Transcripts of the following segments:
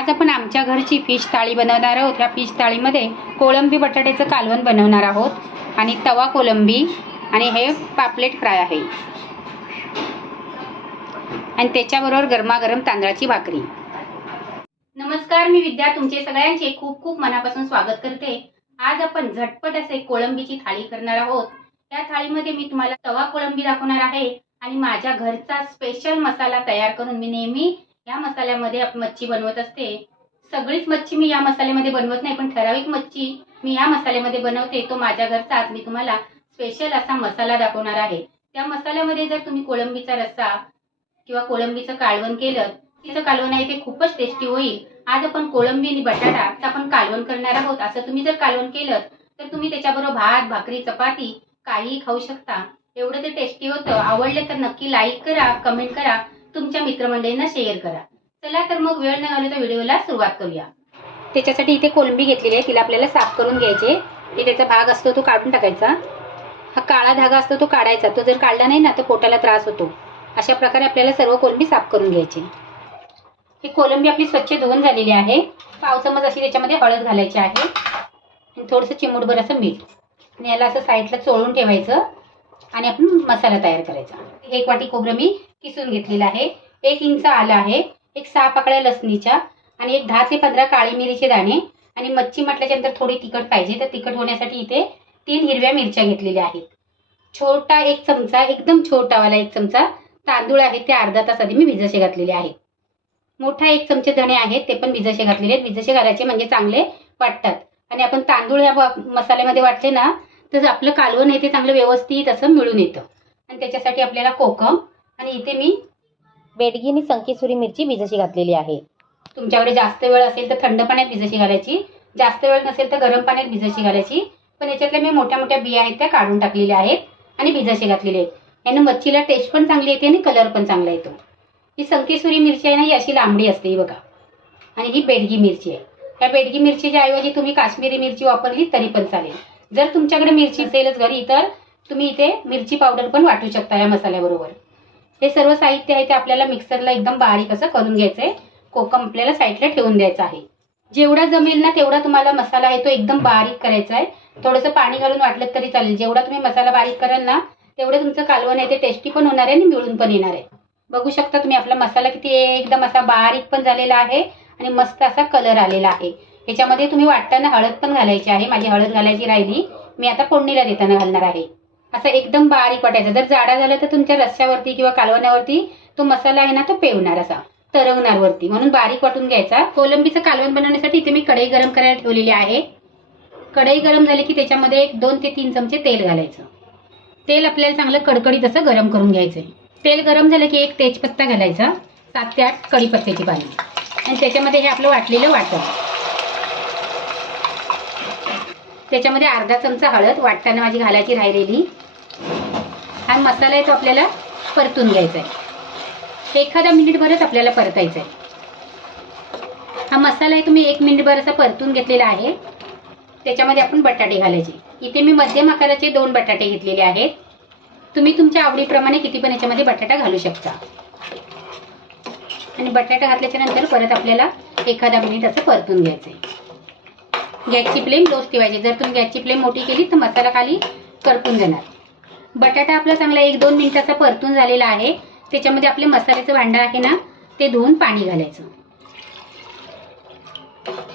आज आपण आमच्या घरची फिश थाळी बनवणार आहोत. या फिश थाळीमध्ये कोळंबी बटाट्याचं कालवण बनवणार आहोत आणि तवा कोलंबी आणि हे पापलेट फ्राय आहे. आणि त्याच्याबरोबर गरमागरम तांदळाची भाकरी. नमस्कार मी विद्या. तुमचे सगळ्यांचे खूप खूप मनापासून स्वागत करते. आज आपण झटपट असे कोळंबीची थाळी करणार आहोत. या थाळीमध्ये मी तुम्हाला तवा कोळंबी दाखवणार आहे आणि माझ्या घरचा स्पेशल मसाला तयार करून मी नेहमी या मसाल्यामध्ये आप- मच्छी बनवत असते. सगळीच मच्छी मी या मसाल्यामध्ये बनवत नाही पण ठराविक मच्छी मी या मसाल्यामध्ये बनवते. तो माझ्या घरचाच मी तुम्हाला स्पेशल असा मसाला दाखवणार आहे. त्या मसाल्यामध्ये जर तुम्ही कोळंबीचा रस्सा किंवा कोळंबीचं कालवण केलं तिचं कालवण आहे ते खूपच टेस्टी होईल. आज आपण कोळंबी आणि बटाटा आपण कालवण करणार आहोत. असं तुम्ही जर कालवण केलं तर तुम्ही त्याच्याबरोबर भात भाकरी चपाती काहीही खाऊ शकता. एवढं ते टेस्टी होतं. आवडलं तर नक्की लाईक करा कमेंट करा. तुमच्या मित्रमंडळींना शेअर करा. चला तर मग वेळ न घालवता व्हिडिओला सुरुवात करूया. त्याच्यासाठी इथे कोलंबी घेतलेली आहे तिला आपल्याला साफ करून घ्यायची ते त्याचा भाग असतो तो काढून टाकायचा. हा काळा धागा असतो तो काढायचा तो जर काढला नाही ना तर पोटाला त्रास होतो. अशा प्रकारे आपल्याला सर्व कोलंबी साफ करून घ्यायची ही कोलंबी आपली स्वच्छ धुवून झालेली आहे. पाव अशी त्याच्यामध्ये हळद घालायची आहे. आणि थोडंसं चिमूटभर असं मीठ. आणि याला असं साईडला चोळून ठेवायचं. आणि आपण मसाला तयार करायचा. एक वाटी खोबरं मी किसून घेतलेलं आहे. एक इंच आलं आहे. एक सहा पाकळ्या लसणीच्या आणि एक दहा ते पंधरा काळी मिरीचे दाणे आणि मच्छी म्हटल्याच्यानंतर थोडी तिखट पाहिजे. तर तिखट होण्यासाठी इथे तीन हिरव्या मिरच्या घेतलेल्या आहेत. छोटा एक चमचा एकदम छोटावाला एक चमचा तांदूळ आहे ते अर्धा तास आधी मी भिजसे घातलेले आहेत. मोठा एक चमचे धणे आहेत ते पण भिजसे घातलेले आहेत. भिजसे घालायचे म्हणजे चांगले वाटतात. आणि आपण तांदूळ या मसाल्यामध्ये वाटले ना तर आपलं कालवण आहे ते चांगलं व्यवस्थित असं मिळून येतं. आणि त्याच्यासाठी आपल्याला कोकम आणि इथे मी बेडगी आणि संकेसुरी मिरची भिजशी घातलेली आहे. तुमच्याकडे जास्त वेळ असेल तर थंड पाण्यात भिजशी घालायची. जास्त वेळ नसेल तर गरम पाण्यात भिजशी घालायची. पण याच्यातल्या मी मोठ्या मोठ्या बिया आहेत त्या काढून टाकलेल्या आहेत आणि भिजशी घातलेली आहेत. यानं मच्छीला टेस्ट पण चांगली येते आणि कलर पण चांगला येतो. ही संकेसुरी मिरची आहे ना ही अशी लांबडी असते ही बघा. आणि ही बेडगी मिरची आहे. या बेडगी मिरचीच्या ऐवजी तुम्ही काश्मीरी मिरची वापरली तरी पण चालेल. जर तुमच्याकडे मिरची असेलच घरी तर तुम्ही इथे मिरची पावडर पण वाटू शकता या मसाल्याबरोबर. हे सर्व साहित्य आहे ते आपल्याला मिक्सरला एकदम बारीक असं करून घ्यायचं आहे कोकम आपल्याला साईडला ठेवून द्यायचा आहे. जेवढा जमेल ना तेवढा तुम्हाला मसाला आहे तो एकदम बारीक करायचा आहे थोडंसं पाणी घालून वाटलं तरी चालेल. जेवढा तुम्ही मसाला बारीक कराल ना तेवढं तुमचं कालवण आहे ते टेस्टी पण होणार आहे आणि मिळून पण येणार आहे. बघू शकता तुम्ही आपला मसाला किती एकदम असा बारीक पण झालेला आहे आणि मस्त असा कलर आलेला आहे. ह्याच्यामध्ये तुम्ही वाटताना हळद पण घालायची आहे. माझी हळद घालायची राहिली. मी आता फोडणीला देताना घालणार आहे. असं एकदम बारीक वाटायचं. जर जाडा झालं तर तुमच्या रस्स्यावरती किंवा कालवण्यावरती तो मसाला आहे ना तो पेवणार असा तरंगणार वरती म्हणून बारीक वाटून घ्यायचा. कोलंबीचं कालवण बनवण्यासाठी इथे मी कढई गरम करायला ठेवलेली आहे. कढई गरम झाली की त्याच्यामध्ये एक दोन ते तीन चमचे तेल घालायचं. तेल आपल्याला चांगलं कडकडीत असं गरम करून घ्यायचंय. तेल गरम झालं की एक तेजपत्ता घालायचा सात ते आठ कढीपत्त्याची पाणी आणि त्याच्यामध्ये हे आपलं वाटलेलं वाटण. त्याच्यामध्ये अर्धा चमचा हळद वाटताना माझी घालायची राहिलेली. हा मसाला आहे तो आपल्याला परतून घ्यायचा आहे एखादा मिनिटभरच आपल्याला परतायचा आहे हा मसाला आहे तुम्ही एक मिनिटभर असा परतून घेतलेला आहे. त्याच्यामध्ये आपण बटाटे घालायचे. इथे मी मध्यम आकाराचे दोन बटाटे घेतलेले आहेत. तुम्ही तुमच्या आवडीप्रमाणे किती पण याच्यामध्ये बटाटा घालू शकता. आणि बटाटा घातल्याच्या नंतर परत आपल्याला एखादा मिनिट असं परतून घ्यायचं आहे गॅसची फ्लेम लोच ठेवायची. जर तुम्ही गॅसची फ्लेम मोठी केली तर मसाला खाली करपून जाणार. बटाटा आपला चांगला एक दोन मिनिटाचा परतून झालेला आहे. त्याच्यामध्ये आपले मसाल्याचं भांडं आहे ना ते धुवून पाणी घालायचं.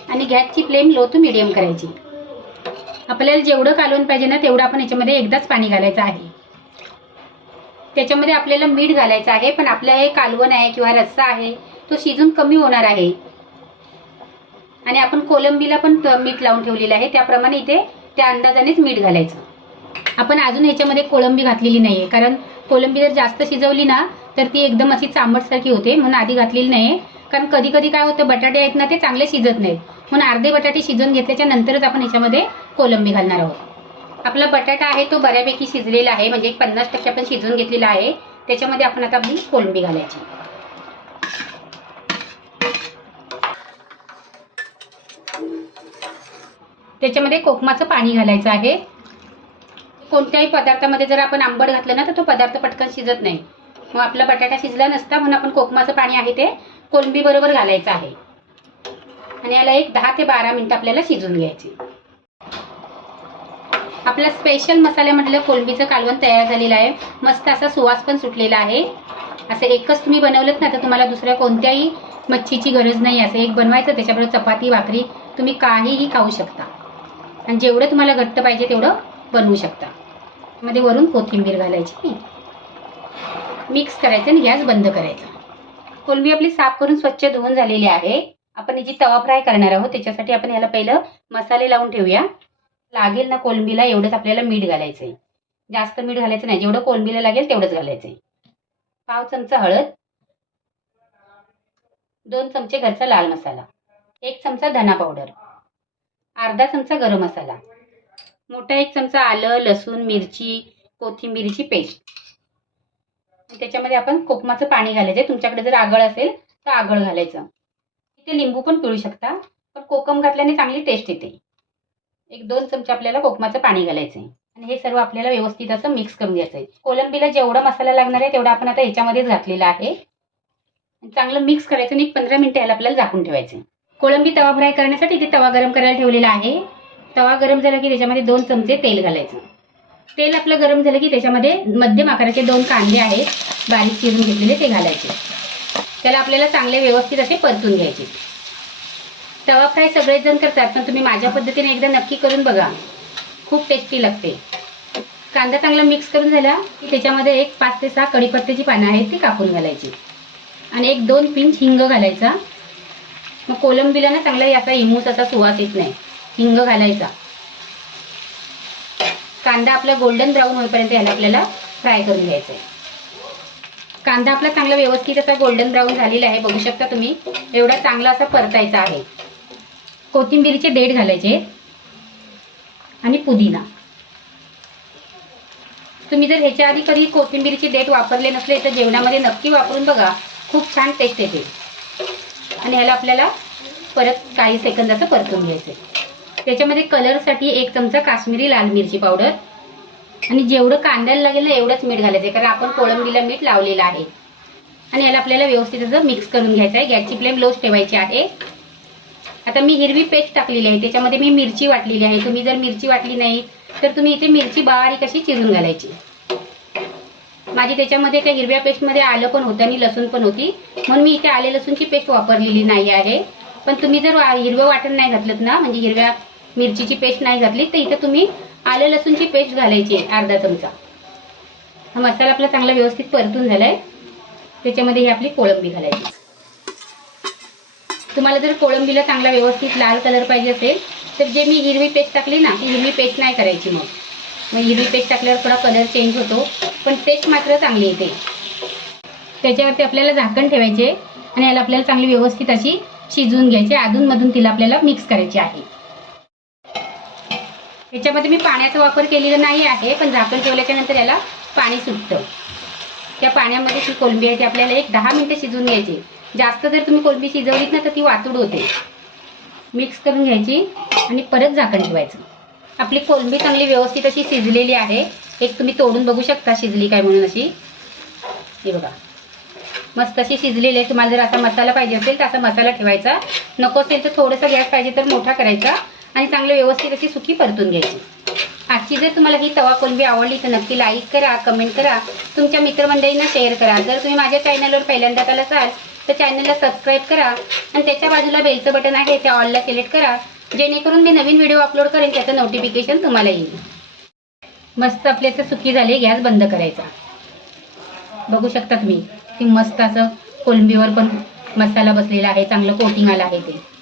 आणि गॅसची फ्लेम लो टू मिडियम करायची. आपल्याला जेवढं कालवण पाहिजे ना तेवढं आपण याच्यामध्ये एकदाच पाणी घालायचं आहे. त्याच्यामध्ये आपल्याला मीठ घालायचं आहे पण आपलं हे कालवण आहे किंवा रस्सा आहे तो शिजून कमी होणार आहे. आणि आपण कोलंबीला पण मीठ लावून ठेवलेलं आहे त्याप्रमाणे इथे त्या अंदाजानेच मीठ घालायचं. आपण अजून ह्याच्यामध्ये कोळंबी घातलेली नाही आहे कारण कोलंबी जर जास्त शिजवली ना तर ती एकदम अशी चांबटसारखी होते. म्हणून आधी घातलेली नाही कारण कधी कधी काय होतं बटाटे आहेत ना ते चांगले शिजत नाहीत. म्हणून अर्धे बटाटे शिजवून घेतल्याच्या नंतरच आपण ह्याच्यामध्ये कोलंबी घालणार आहोत. आपला बटाटा आहे तो बऱ्यापैकी शिजलेला आहे. म्हणजे एक पन्नास टक्के आपण शिजवून घेतलेला आहे. त्याच्यामध्ये आपण आता आपली कोलंबी घालायची. त्याच्यामध्ये कोकमाचं पाणी घालायचं आहे. कोणत्याही पदार्थामध्ये जर आपण आंबट घातलं ना तर तो पदार्थ पटकन शिजत नाही. मग आपला बटाटा शिजला नसता म्हणून आपण कोकमाचं पाणी आहे ते कोलंबी बरोबर घालायचं आहे. आणि याला एक दहा ते बारा मिनिटं आपल्याला शिजून घ्यायचे. आपला स्पेशल मसाल्यामधलं कोलंबीचं कालवण तयार झालेलं आहे. मस्त असा सुवास पण सुटलेला आहे. असं एकच तुम्ही बनवलं ना तर तुम्हाला दुसऱ्या कोणत्याही मच्छीची गरज नाही. असं एक बनवायचं त्याच्याबरोबर चपाती भाकरी तुम्ही काहीही खाऊ शकता. आणि जेवढं तुम्हाला घट्ट पाहिजे तेवढं बनवू शकता. त्यामध्ये वरून कोथिंबीर घालायची मिक्स करायचं आणि गॅस बंद करायचा. कोलंबी आपली साफ करून स्वच्छ धुवून झालेली आहे. आपण जी तवा फ्राय करणार आहोत. त्याच्यासाठी आपण याला पहिलं मसाले लावून ठेवूया. लागेल ना कोलंबीला एवढंच आपल्याला मीठ घालायचंय. जास्त मीठ घालायचं नाही. जेवढं कोलंबीला लागेल तेवढंच घालायचंय. पाव चमचा हळद. दोन चमचे घरचा लाल मसाला. एक चमचा धना पावडर. अर्धा चमचा गरम मसाला. मोठा एक चमचा आलं लसूण मिरची कोथिंबीरची पेस्ट. त्याच्यामध्ये आपण कोकमाचं पाणी घालायचं तुमच्याकडे जर आगळ असेल तर आगळ घालायचं. इथे लिंबू पण पिळू शकता पण कोकम घातल्याने चांगली टेस्ट येते. एक दोन चमचे आपल्याला कोकमाचं पाणी घालायचं आहे आणि हे सर्व आपल्याला व्यवस्थित असं मिक्स करून घ्यायचं आहे कोलंबीला जेवढा मसाला लागणार आहे तेवढा आपण आता ह्याच्यामध्येच घातलेला आहे. चांगलं मिक्स करायचं आणि एक पंधरा मिनिटं याला आपल्याला झाकून ठेवायचं कोलंबी तवा फ्राय करण्यासाठी इथे तवा गरम करायला ठेवलेला आहे. तवा गरम झाला की त्याच्यामध्ये दोन चमचे तेल घालायचं. तेल आपलं गरम झालं की त्याच्यामध्ये मध्यम आकाराचे दोन कांदे आहेत बारीक चिरून घेतलेले ते घालायचे. त्याला आपल्याला चांगले व्यवस्थित असे परतून घ्यायचे. तवा फ्राय सगळेच जण करतात पण तुम्ही माझ्या पद्धतीने एकदा नक्की करून बघा. खूप टेस्टी लागते. कांदा चांगला मिक्स करून झाला की त्याच्यामध्ये एक पाच ते सहा कढीपत्त्याची पानं आहेत ती कापून घालायची. आणि एक दोन पिंच हिंग घालायचा. मग कोलंबीला ना चांगला याचा इमूस असा सुवास येत नाही. हिंग घालायचा. कांदा आपला गोल्डन ब्राऊन होईपर्यंत याला आपल्याला फ्राय करून घ्यायचा आहे. कांदा आपला चांगला व्यवस्थित असा गोल्डन ब्राऊन झालेला आहे. बघू शकता तुम्ही एवढा चांगला असा परतायचा आहे. कोथिंबीरीचे देठ घालायचे. आणि पुदिना. तुम्ही जर ह्याच्या आधी कधी कोथिंबीरीचे देठ वापरले नसले तर जेवणामध्ये नक्की वापरून बघा. खूप छान टेस्ट येते. आणि ह्याला आपल्याला परत काही सेकंदाचं परतून घ्यायचं त्याच्यामध्ये कलरसाठी एक चमचा काश्मीरी लाल मिरची पावडर आणि जेवढं कांद्याला लागेल ना एवढंच मीठ घालायचं आहे कारण आपण कोळंबीला मीठ लावलेलं आहे. आणि याला आपल्याला व्यवस्थित असं मिक्स करून घ्यायचं आहे गॅसची फ्लेम लोच ठेवायची आहे. आता मी हिरवी पेस्ट टाकलेली आहे. त्याच्यामध्ये मी मिरची वाटलेली आहे. तुम्ही जर मिरची वाटली नाही तर तुम्ही इथे मिरची बारीक अशी चिरून घालायची. माझी त्याच्यामध्ये त्या हिरव्या पेस्टमध्ये आलं पण होतं आणि लसूण पण होती. म्हणून मी इथे आले लसूणची पेस्ट वापरलेली नाही आहे. पण तुम्ही जर वा- हिरवं वाटण नाही घातलं ना म्हणजे हिरव्या मिरचीची पेस्ट नाही घातली तर इथं तुम्ही आलं लसूणची पेस्ट घालायची आहे अर्धा चमचा. हा मसाला आपला चांगला व्यवस्थित परतून झालाय. त्याच्यामध्ये ही आपली कोळंबी घालायची. तुम्हाला जर कोळंबीला चांगला व्यवस्थित लाल कलर पाहिजे असेल तर जे मी हिरवी पेस्ट टाकली ना ती हिरवी पेस्ट नाही करायची मग. मग हिरवी पेस्ट टाकल्यावर थोडा कलर चेंज होतो पण टेस्ट मात्र चांगली येते. त्याच्यावरती आपल्याला झाकण ठेवायचे आणि याला आपल्याला चांगली व्यवस्थित अशी शिजवून घ्यायची अधूनमधून तिला आपल्याला मिक्स करायची आहे. याच्यामध्ये मी पाण्याचा वापर केलेला नाही आहे पण झाकण ठेवल्याच्या नंतर याला पाणी सुटतं. त्या पाण्यामध्ये ती कोलंबी आहे ती आपल्याला एक दहा मिनटं शिजवून घ्यायची. जास्त जर तुम्ही कोलंबी शिजवलीत ना तर ती वातूड होते. मिक्स करून घ्यायची आणि परत झाकण ठेवायचं. आपली कोलंबी चांगली व्यवस्थित अशी शिजलेली आहे. एक तुम्ही तोडून बघू शकता शिजली काय म्हणून अशी. हे बघा. मस्त अशी शिजलेली आहे. तुम्हाला जर असा मसाला पाहिजे असेल तर असा मसाला ठेवायचा. नको असेल तर थोडंसं गॅस पाहिजे तर मोठा करायचा. आणि चांगलं व्यवस्थित अशी सुकी परतून घ्यायची. आजची जर तुम्हाला ही तवा कोलंबी आवडली तर नक्की लाईक करा कमेंट करा. तुमच्या मित्रमंडळींना शेअर करा. जर तुम्ही माझ्या चॅनलवर पहिल्यांदा आला असाल तर चॅनलला सबस्क्राईब करा आणि त्याच्या बाजूला बेलचं बटन आहे त्या ऑलला सिलेक्ट करा. जेणेकरून मी नवीन व्हिडिओ अपलोड करेन त्याचं नोटिफिकेशन तुम्हाला येईल. मस्त आपले असं सुकी झाली गॅस बंद करायचा. बघू शकता तुम्ही की मस्त असं कोलंबीवर पण मसाला बसलेला आहे चांगलं कोटिंग आलं आहे ते.